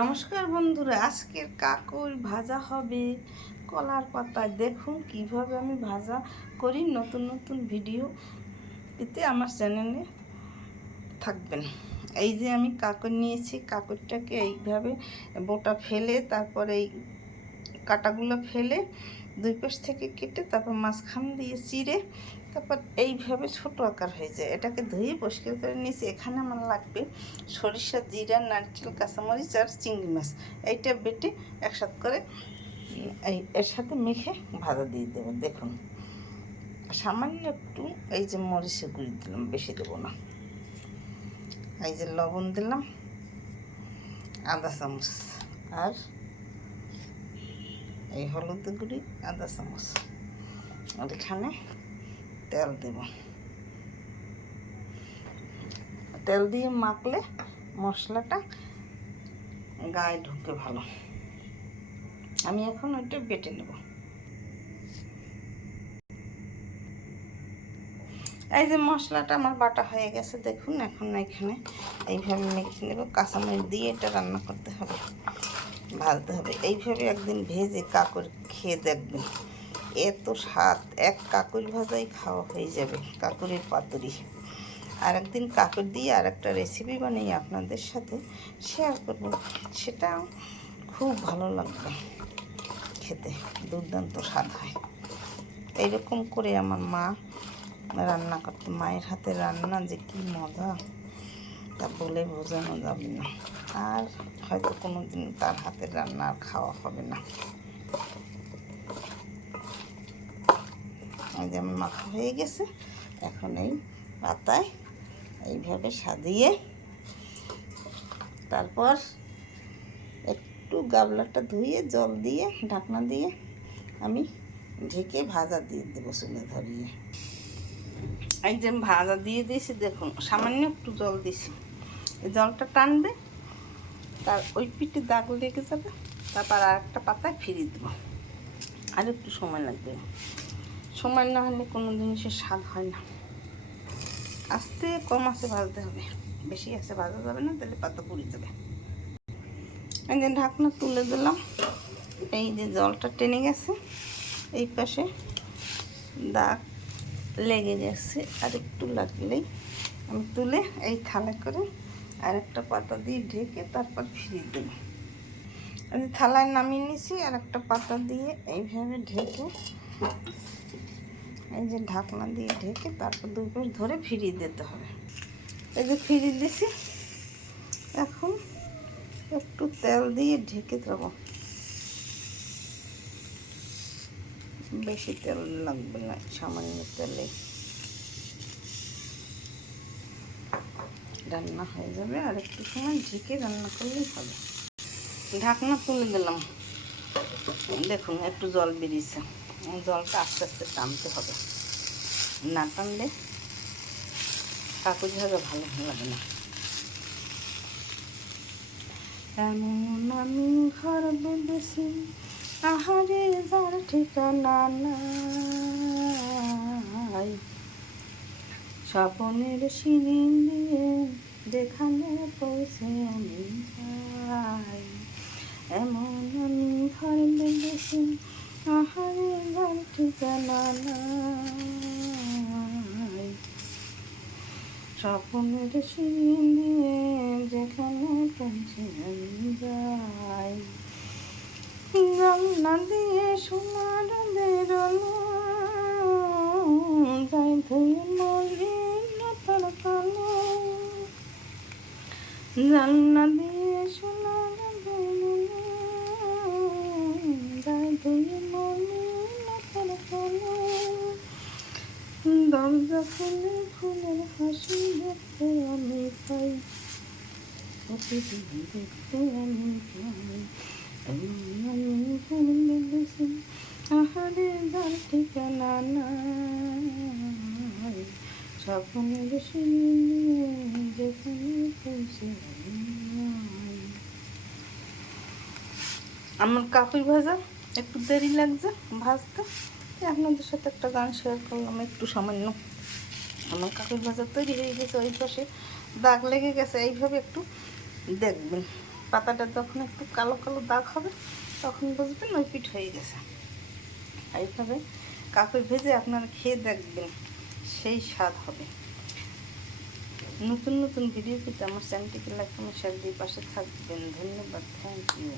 নমস্কার বন্ধুরা, আজকের কাকই ভাজা হবে কলার পাতায়। দেখুন কিভাবে আমি ভাজা করি। নতুন নতুন ভিডিও পেতে আমার চ্যানেলে থাকবেন। এই যে আমি কাকই নিয়েছি, কাকইটাকে এইভাবে বোটা ফেলে, তারপরে এই কাটাগুলো ফেলে দুই পাশ থেকে কেটে, তারপর মাঝখান দিয়ে চিড়ে, তারপর এইভাবে ছোট আকার হয়ে যায়। এটাকে ধুয়ে পরিষ্কার করে নিয়েছি। এখানে আমার লাগবে সরিষা, জিরা, নারকেল, কাঁচামরিচ আর চিংড়ি মাছ। এইটা বেটে একসাথে করে এর সাথে মেখে ভাজা দিয়ে দেবো। দেখুন সামান্য একটু এই যে মরিচের গুঁড়ি দিলাম, বেশি দেবো না। এই যে লবণ দিলাম আধা চামচ, আর এই হলুদ গুঁড়ি আধা চামচ, আর এখানে তেল দেব। তেল দিয়ে মাখলে মশলাটা গায়ে ঢুকে ভালো। আমি এখন ওইটা বেটে নেব। এই যে মশলাটা আমার বাটা হয়ে গেছে, দেখুন। এখন এখানে এইভাবে মেখে নেব। কাঁচামরিচ দিয়ে এটা রান্না করতে হবে, ভাজতে হবে। এইভাবে একদিন ভেজে কাকড়ি খেয়ে দেখবেন, এত স্বাদ। এক কাকড়ি ভাজাই খাওয়া হয়ে যাবে, কাকড়ির পাতুরি। আর একদিন কাকড়ি দিয়ে আর একটা রেসিপি বানিয়ে আপনাদের সাথে শেয়ার করব, সেটা খুব ভালো লাগবে খেতে, দুর্দান্ত স্বাদ হয়। এইরকম করে আমার মা রান্না করতে, মায়ের হাতে রান্না যে কি মজা তা বলে বোঝানো যাবে না। আর হয়তো কোনো দিন তার হাতের রান্না আর খাওয়া হবে না। এই যে আমার মাখা হয়ে গেছে। এখন এই পাতায় এইভাবে সাজিয়ে, তারপর একটু গাবলাটা ধুয়ে জল দিয়ে ঢাকনা দিয়ে আমি ঢেকে ভাজা দিয়ে দেবো চুলে ধরিয়ে। এই যে ভাজা দিয়ে দিয়েছি, দেখুন সামান্য একটু জল দিয়েছি। এই জলটা টানবে, তার ওই পিঠে দাগ লেগে যাবে। তারপর আর একটা পাতায় ফিরিয়ে দেবো। আর একটু সময় লাগবে, সময় না হলে কোনো জিনিসের স্বাদ হয় না। আস্তে কম আছে ভাজতে হবে, বেশি আছে ভাজা যাবে না, তাহলে পাতা পুড়ে যাবে। এই যে ঢাকনা তুলে দিলাম। এই যে জলটা টেনে গেছে, এই পাশে দাগ লেগে গেছে, আর একটু লাগলেই আমি তুলে এই থালা করে আর একটা পাতা দিয়ে ঢেকে তারপর ফিরিয়ে দেবো। আমি থালায় নামিয়ে নিয়েছি, আর একটা পাতা দিয়ে এইভাবে ঢেকে, এই যে ঢাকনা দিয়ে ঢেকে তারপর দুই পাশ ধরে ফিরিয়ে দিতে হবে। এই যে ফিরিয়ে দিছি। এখন একটু তেল দিয়ে ঢেকে দেবো, বেশি তেল লাগবে না, সামান্য তেলে রান্না হয়ে যাবে। আর একটু সময় ঢেকে রান্না করলেই হবে। ঢাকনা তুলে দিলাম। দেখুন একটু জল বেরিয়েছে। জলটা আস্তে আস্তে টানতে হবে, না টানলে কাকড়ি ভাজা ভালো লাগে না। এমন আমি ঘর বেঁধেছি, আহারে যার ঠিকানা নাই, স্বপনের সিঁড়ি দিয়ে যেখানে পৌঁছে আমি যাই। এমন আমি ঘর বেঁধেছি, আহারে যার ঠিকানা নাই, স্বপনের সিঁড়ি দিয়ে যেখানে পৌঁছে আমি যাই। জানলা দিয়ে সোনার বেরোলো, যাই ধুয়ে মলিনতার কালো। জানলা দিয়ে সোনার বেরোলো, যাই ধুয়ে মলিনতার কালো। দরজা খুলে ফুলের হাসি দেখতে আমি পাই, প্রতিদিন দেখতে আমি পাই। আমি ঘর বেঁধেছি, আহারে যার ঠিকানা নাই, স্বপ্নের সিঁড়ি দিয়ে যেখানে পৌঁছে আমি। আমার কাকই ভাজা একটু দেরি লাগছে ভাজতে, আপনাদের সাথে একটা গান শেয়ার করলাম একটু সামান্য। আমার কাকই ভাজা তৈরি হয়ে গেছে। ওই পাশে দাগ লেগে গেছে, এইভাবে একটু দেখবেন। পাতাটা যখন একটু কালো কালো দাগ হবে তখন বুঝবেন ওই পিঠ হয়ে গেছে। এইভাবে কাপে ভেজে আপনারা খেয়ে দেখবেন, সেই স্বাদ হবে। নতুন নতুন ভিডিও পেতে আমার চ্যানেলটিকে লাইক কমেন্ট শেয়ার দিয়ে পাশে থাকবেন। ধন্যবাদ, থ্যাংক ইউ।